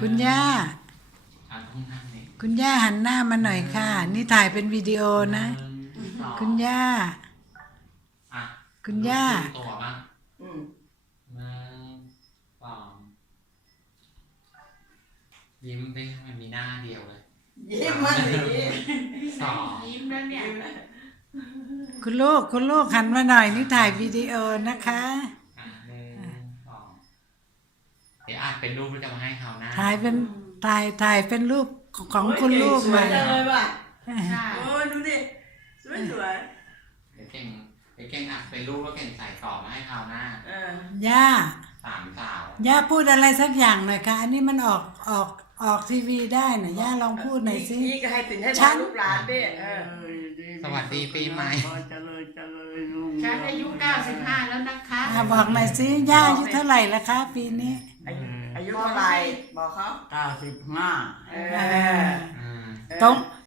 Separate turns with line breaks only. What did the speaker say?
คุณย่า
ต้องนั่งนี่
คุณย่าหันหน้ามาหน่อยค่ะ นี่ถ่ายเป็นวิดีโอนะ
สอง
คุณย่า
อ่ะ
คุณย่า
ตัวบ้าง
อืม
หนึ่งสองยิ้มไปมันมีหน้าเดียวเลย
ยิ้มมาสิ
สอง
ยิ้มแล้วเนี่ย
คุณลูกหันมาหน่อยนี่ถ่ายวิดีโอนะคะ
อ่ะหนึ่งสองเดี๋ยวอาจเป็นรูปที่จะมาให้เขานะ
ถ่ายเป็นรูปของคุณลูก
สว
มาย
จังเลยว่ะ
ใช่
โอ้ยดูดิสวยสวย
เดี๋ยวเก่งอาจเป็นรูปแล้วเก่งใส่กรอบมาให้เขานะ
ย่า
สามสาว
ย่าพูดอะไรสักอย่างหน่อยค่ะ อันนี้มันออกทีวีได้นะย่าลองพูดหน่อยสิ
นี่ก็ให้ติดให้
ฉัน
ลูกหลานดิ
สวัสดีปีใหม่
ฉันอายุ 95 แล้วนะคะ
บอกหน่อยสิย่าอายุเท่าไหร่ละคะปีนี้
อายุเท่าไหร่บอกเขา
95
เออ
อืม
ตรง